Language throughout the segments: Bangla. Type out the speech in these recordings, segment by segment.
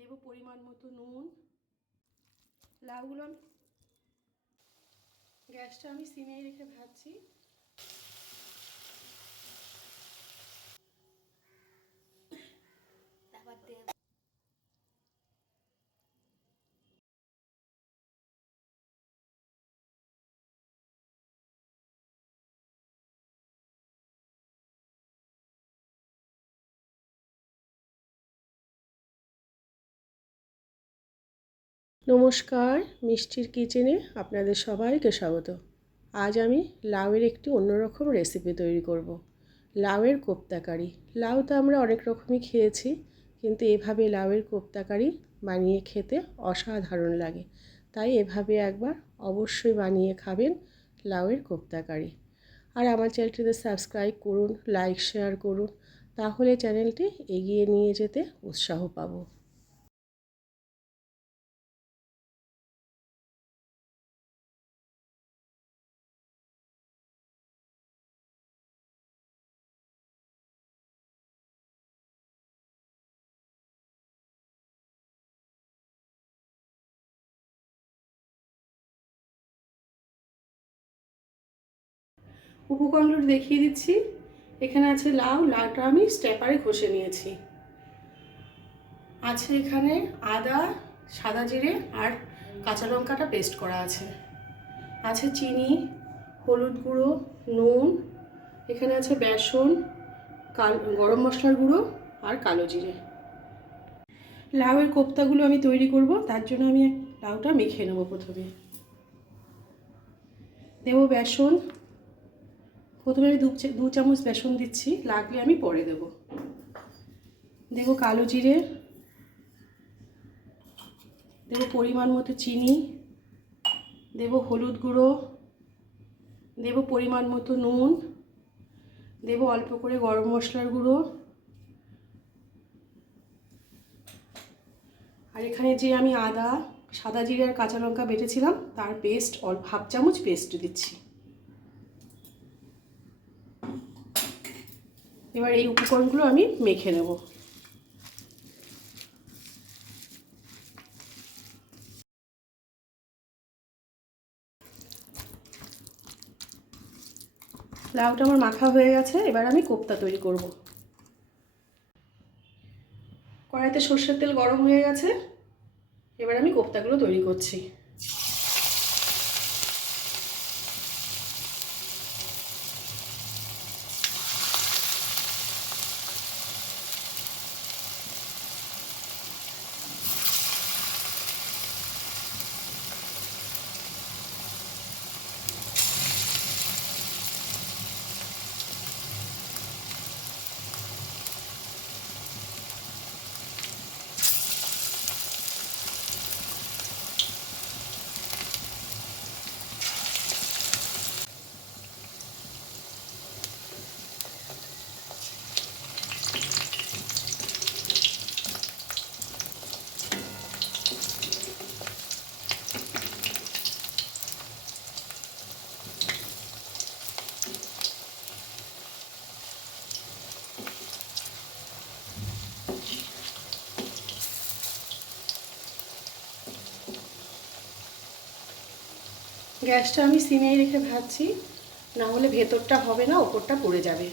দেব পরিমাণ মতো নুন। লাউগুলো গ্যাসটা আমি সিমেই রেখে ভাজছি। নমস্কার, মিষ্টির কিচেনে আপনাদের সবাইকে স্বাগত। আজ আমি লাউয়ের একটি অন্যরকম রেসিপি তৈরি করব। লাউয়ের কোপ্তা কারি। লাউ তো আমরা অনেক রকমই খেয়েছি, কিন্তু এভাবে লাউয়ের কোপ্তা কারি বানিয়ে খেতে অসাধারণ লাগে। তাই এভাবে একবার অবশ্যই বানিয়ে খাবেন লাউয়ের কোপ্তা কারি। আর আমার চ্যানেলটিতে সাবস্ক্রাইব করুন, লাইক শেয়ার করুন, তাহলে চ্যানেলটি এগিয়ে নিয়ে যেতে উৎসাহ পাবো। উপকরণগুলো দেখিয়ে দিচ্ছি। এখানে আছে লাউ, লাউটা আমি স্ট্যাপারে ঘষে নিয়েছি। আছে এখানে আদা, সাদা জিরে আর কাঁচা লঙ্কাটা পেস্ট করা আছে। আছে চিনি, হলুদ গুঁড়ো, নুন, এখানে আছে বেসন, গরম মশলার গুঁড়ো আর কালো জিরে। লাউয়ের কোপ্তাগুলো আমি তৈরি করব, তার জন্য আমি লাউটা মেখে নেব। প্রথমে দেব বেসন। প্রথমে আমি দু চামচ বেসন দিচ্ছি, লাগলে আমি পরে দেব। দেব কালো জিরে, দেব পরিমাণ মতো চিনি, দেব হলুদ গুঁড়ো, দেব পরিমাণ মতো নুন, দেব অল্প করে গরম মশলার গুঁড়ো। আর এখানে যে আমি আদা, সাদা জিরে আর কাঁচা লঙ্কা বেটেছিলাম তার পেস্ট হাফ চামচ পেস্ট দিচ্ছি। এবার এই উপকরণগুলো আমি মেখে নেব। লাউটা আমার মাখা হয়ে গেছে, এবার আমি কোপ্তা তৈরি করব। কড়াইতে সর্ষের তেল গরম হয়ে গেছে, এবার আমি কোপ্তাগুলো তৈরি করছি। গ্যাসটা আমি সিমেই রেখে ভাজছি, না হলে ভেতরটা হবে না, ওপরটা পুড়ে যাবে।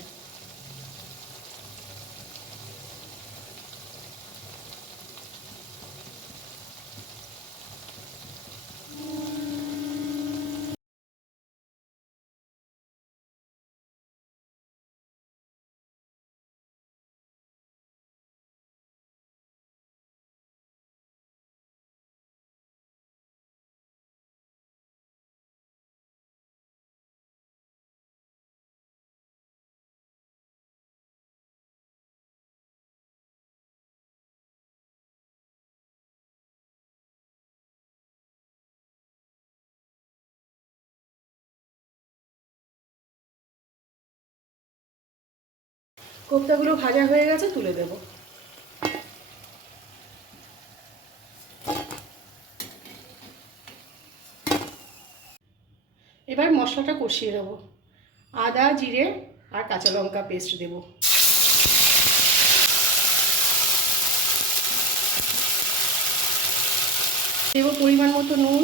কোপ্তাগুলো ভাজা হয়ে গেছে, তুলে দেব। এবার মশলাটা কষিয়ে নেব। আদা, জিরে আর কাঁচা লঙ্কা পেস্ট দেব। দেবো পরিমাণ মতো নুন,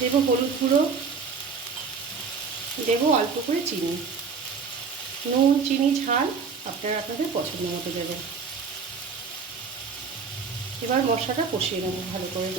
দেবো হলুদ গুঁড়ো, দেবো অল্প করে চিনি। নুন চিনি ঝাল আপনারা আপনাদের পছন্দ মতো দেবেন। এবার মশলাটা কষিয়ে নেব ভালো করে।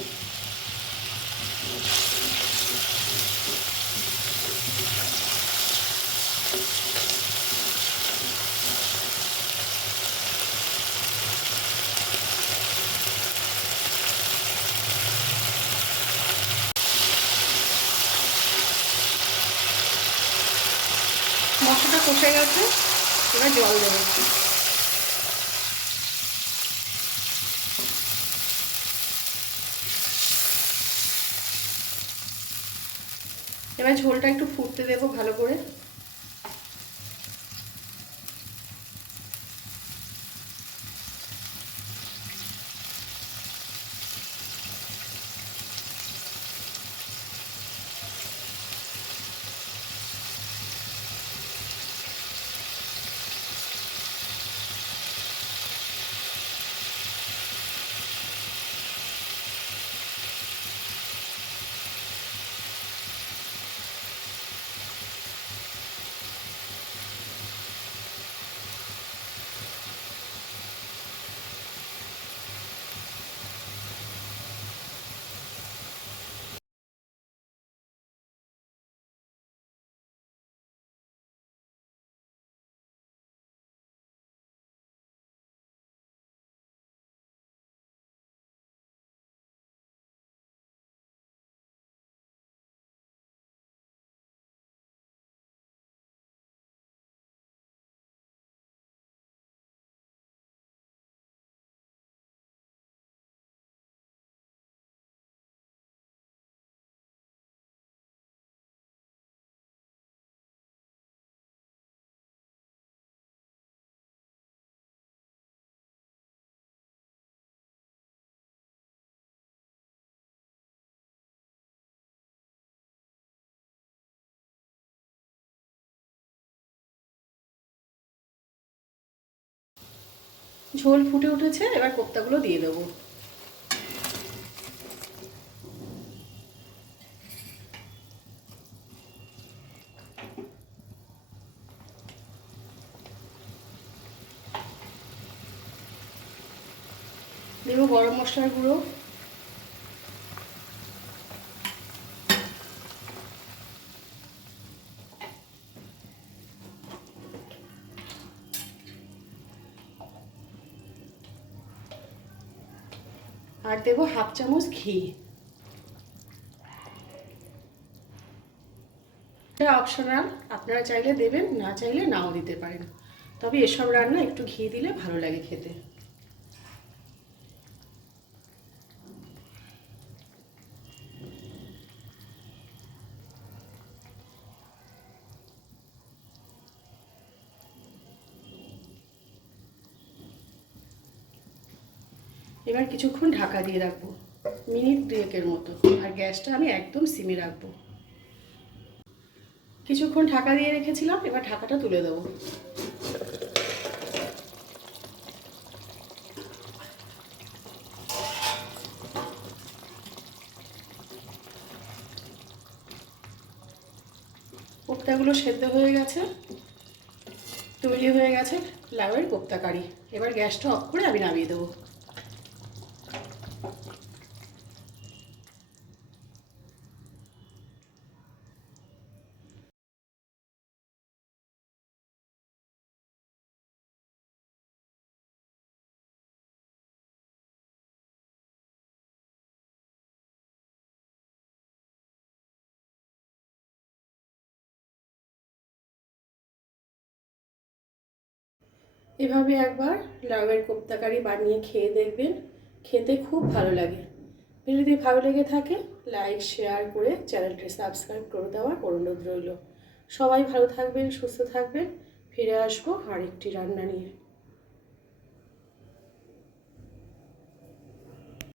মশলাটা কষে গেছে, এবার জল দেবো। এবার ঝোলটা একটু ফুটতে দেবো ভালো করে। ঝোল ফুটে উঠেছে, এবার কোপ্তাগুলো দিয়ে দেবো। দেবো গরম মশলার গুঁড়ো, আর দেবো হাফ চামচ ঘি। এটা অপশনাল, আপনারা চাইলে দেবেন, না চাইলে নাও দিতে পারেন। তবে এসব রান্না একটু ঘি দিলে ভালো লাগে খেতে। এবার কিছুক্ষণ ঢাকা দিয়ে রাখবো, মিনিট 2-এর মতো। আর গ্যাসটা আমি একদম সিমে রাখবো। কিছুক্ষণ ঢাকা দিয়ে রেখেছিলাম, এবার ঢাকাটা তুলে দেবো। কোপ্তাগুলো সেদ্ধ হয়ে গেছে, তৈরি হয়ে গেছে লাউয়ের কোপ্তা কারি। এবার গ্যাসটা অফ করে আমি নামিয়ে দেবো। এভাবে একবার লাউয়ের কোপ্তা কারি বানিয়ে খেয়ে দেখবেন, খেতে খুব ভালো লাগে। যদি ভালো লেগে থাকে লাইক শেয়ার করে চ্যানেলটি সাবস্ক্রাইব করে দেওয়ার অনুরোধ রইল। সবাই ভালো থাকবেন, সুস্থ থাকবেন। ফিরে আসবো আরেকটি রান্না নিয়ে।